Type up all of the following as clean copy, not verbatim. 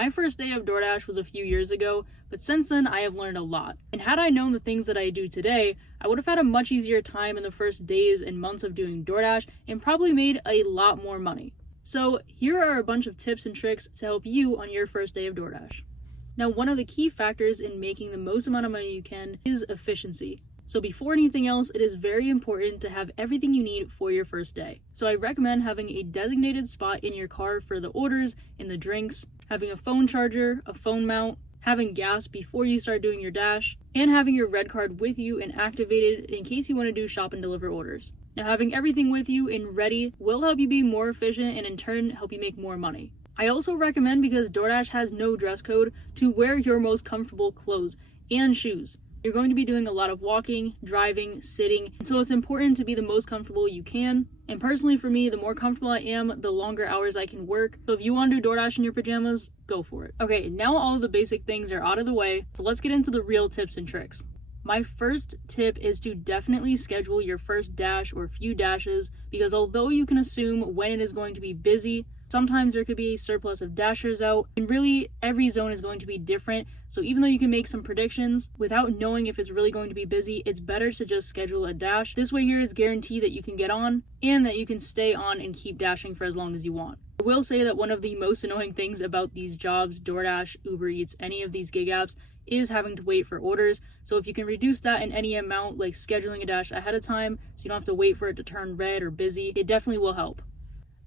My first day of Doordash was a few years ago, but since then I have learned a lot. And had I known the things that I do today, I would have had a much easier time in the first days and months of doing Doordash and probably made a lot more money. So here are a bunch of tips and tricks to help you on your first day of Doordash. Now, one of the key factors in making the most amount of money you can is efficiency. So before anything else, it is very important to have everything you need for your first day. So I recommend having a designated spot in your car for the orders and the drinks, having a phone charger, a phone mount, having gas before you start doing your dash, and having your red card with you and activated in case you want to do shop and deliver orders. Now, having everything with you and ready will help you be more efficient and in turn help you make more money. I also recommend, because Doordash has no dress code, to wear your most comfortable clothes and shoes. You're going to be doing a lot of walking, driving, sitting, so it's important to be the most comfortable you can. And personally for me, the more comfortable I am, the longer hours I can work. So if you want to do Doordash in your pajamas, go for it. Okay, now all of the basic things are out of the way, so let's get into the real tips and tricks. My first tip is to definitely schedule your first dash or few dashes, because although you can assume when it is going to be busy, sometimes there could be a surplus of dashers out, and really every zone is going to be different. So even though you can make some predictions, without knowing if it's really going to be busy, it's better to just schedule a dash. This way here is guaranteed that you can get on and that you can stay on and keep dashing for as long as you want. I will say that one of the most annoying things about these jobs, DoorDash, Uber Eats, any of these gig apps, is having to wait for orders. So if you can reduce that in any amount, like scheduling a dash ahead of time so you don't have to wait for it to turn red or busy, it definitely will help.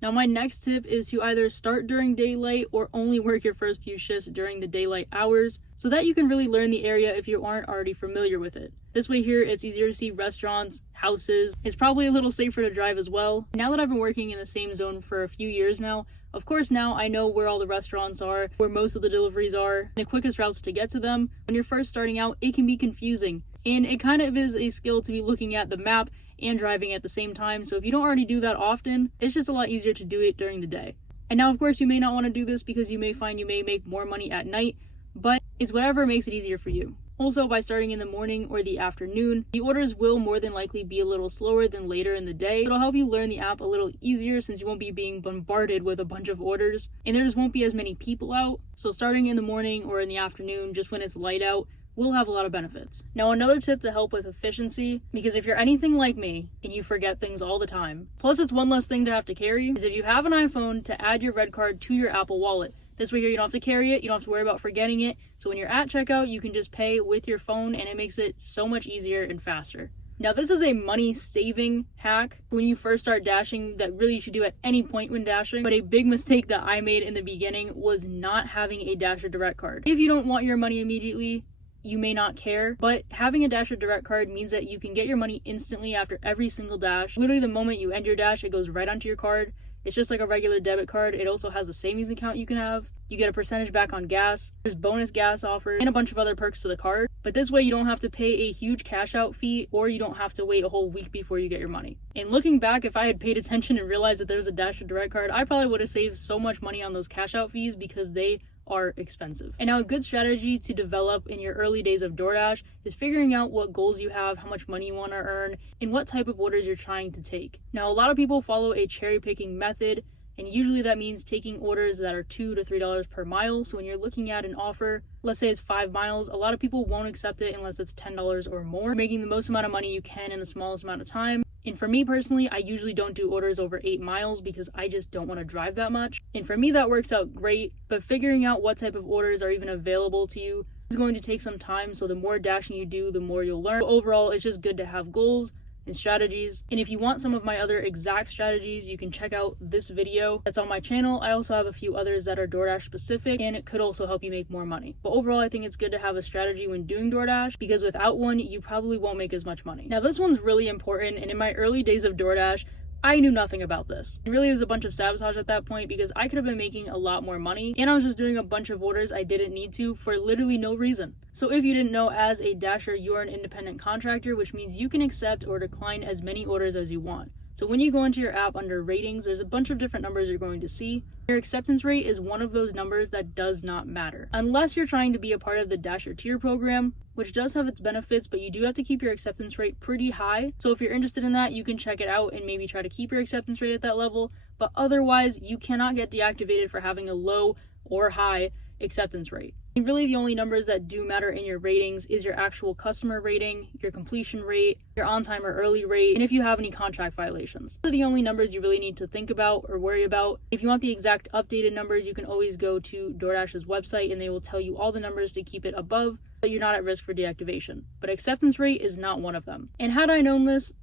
Now, my next tip is to either start during daylight or only work your first few shifts during the daylight hours so that you can really learn the area if you aren't already familiar with it. This way here, it's easier to see restaurants, houses. It's probably a little safer to drive as well. Now that I've been working in the same zone for a few years now, of course now I know where all the restaurants are, where most of the deliveries are, the quickest routes to get to them. When you're first starting out, it can be confusing. And it kind of is a skill to be looking at the map and driving at the same time. So if you don't already do that often, it's just a lot easier to do it during the day. And now, of course, you may not want to do this because you may find you may make more money at night, but it's whatever makes it easier for you. Also, by starting in the morning or the afternoon, the orders will more than likely be a little slower than later in the day. It'll help you learn the app a little easier since you won't be being bombarded with a bunch of orders, and there just won't be as many people out. So starting in the morning or in the afternoon, just when it's light out, will have a lot of benefits. Now, another tip to help with efficiency, because if you're anything like me and you forget things all the time, plus it's one less thing to have to carry, is if you have an iPhone, to add your red card to your Apple Wallet. This way here, you don't have to carry it, you don't have to worry about forgetting it. So when you're at checkout, you can just pay with your phone, and it makes it so much easier and faster. Now, this is a money saving hack when you first start dashing that really you should do at any point when dashing. But a big mistake that I made in the beginning was not having a Dash or Direct card. If you don't want your money immediately, you may not care, but having a Dash or Direct card means that you can get your money instantly after every single dash. Literally the moment you end your dash, it goes right onto your card. It's just like a regular debit card. It also has a savings account you can have. You get a percentage back on gas. There's bonus gas offers and a bunch of other perks to the card. But this way you don't have to pay a huge cash out fee, or you don't have to wait a whole week before you get your money. And looking back, if I had paid attention and realized that there was a Dash or Direct card, I probably would have saved so much money on those cash out fees because they are expensive. And now a good strategy to develop in your early days of Doordash is figuring out what goals you have, how much money you want to earn, and what type of orders you're trying to take. Now, a lot of people follow a cherry picking method, and usually that means taking orders that are $2 to $3 per mile. So when you're looking at an offer, let's say it's 5 miles, a lot of people won't accept it unless it's $10 or more, making the most amount of money you can in the smallest amount of time. And for me personally, I usually don't do orders over 8 miles because I just don't want to drive that much. And for me, that works out great, but figuring out what type of orders are even available to you is going to take some time. So the more dashing you do, the more you'll learn. But overall, it's just good to have goals and strategies. And if you want some of my other exact strategies, you can check out this video that's on my channel. I also have a few others that are Doordash specific, and it could also help you make more money. But overall, I think it's good to have a strategy when doing Doordash, because without one, you probably won't make as much money. Now, this one's really important, and in my early days of Doordash, I knew nothing about this. It really was a bunch of sabotage at that point because I could have been making a lot more money, and I was just doing a bunch of orders I didn't need to for literally no reason. So if you didn't know, as a dasher, you are an independent contractor, which means you can accept or decline as many orders as you want. So when you go into your app under ratings, there's a bunch of different numbers you're going to see. Your acceptance rate is one of those numbers that does not matter. Unless you're trying to be a part of the Dasher tier program, which does have its benefits, but you do have to keep your acceptance rate pretty high. So if you're interested in that, you can check it out and maybe try to keep your acceptance rate at that level. But otherwise, you cannot get deactivated for having a low or high acceptance rate. And really the only numbers that do matter in your ratings is your actual customer rating, your completion rate, your on-time or early rate, and if you have any contract violations. Those are the only numbers you really need to think about or worry about. If you want the exact updated numbers, you can always go to Doordash's website and they will tell you all the numbers to keep it above, so you're not at risk for deactivation. But acceptance rate is not one of them. And had I known this,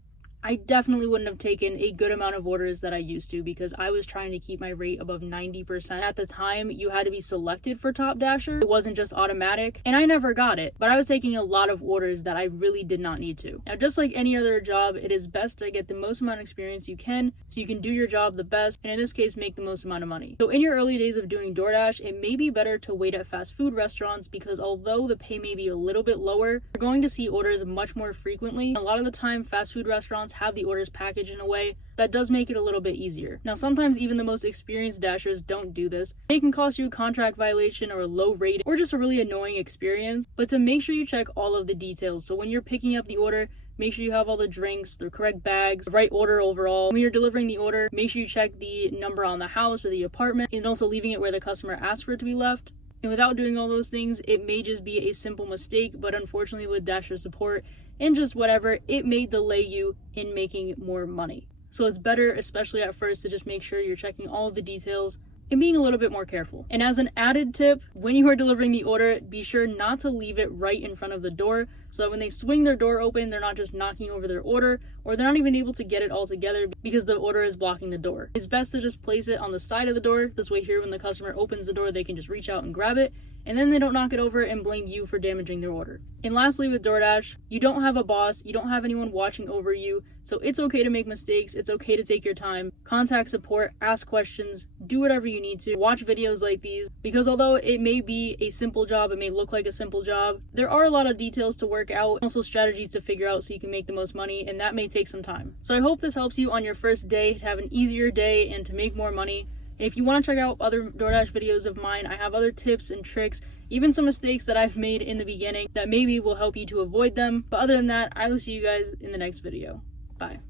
I definitely wouldn't have taken a good amount of orders that I used to, because I was trying to keep my rate above 90%. At the time, you had to be selected for Top Dasher. It wasn't just automatic, and I never got it, but I was taking a lot of orders that I really did not need to. Now, just like any other job, it is best to get the most amount of experience you can so you can do your job the best, and in this case, make the most amount of money. So in your early days of doing DoorDash, it may be better to wait at fast food restaurants, because although the pay may be a little bit lower, you're going to see orders much more frequently. A lot of the time, fast food restaurants have the orders packaged in a way that does make it a little bit easier. Now, sometimes even the most experienced dashers don't do this. It can cost you a contract violation or a low rate or just a really annoying experience, but to make sure you check all of the details. So when you're picking up the order, make sure you have all the drinks, the correct bags, the right order overall. When you're delivering the order, make sure you check the number on the house or the apartment, and also leaving it where the customer asked for it to be left. And without doing all those things, it may just be a simple mistake, but unfortunately with Dasher support and just whatever, it may delay you in making more money. So it's better, especially at first, to just make sure you're checking all of the details and being a little bit more careful. And as an added tip, when you are delivering the order, be sure not to leave it right in front of the door, so that when they swing their door open, they're not just knocking over their order, or they're not even able to get it all together because the order is blocking the door. It's best to just place it on the side of the door. This way here, when the customer opens the door, they can just reach out and grab it, and then they don't knock it over and blame you for damaging their order. And lastly, with DoorDash, you don't have a boss, you don't have anyone watching over you, so it's okay to make mistakes, it's okay to take your time, contact support, ask questions, do whatever you need to, watch videos like these, because although it may be a simple job, it may look like a simple job, there are a lot of details to work out, also strategies to figure out so you can make the most money, and that may take some time. So I hope this helps you on your first day to have an easier day and to make more money. And if you want to check out other DoorDash videos of mine, I have other tips and tricks, even some mistakes that I've made in the beginning that maybe will help you to avoid them. But other than that, I will see you guys in the next video. Bye.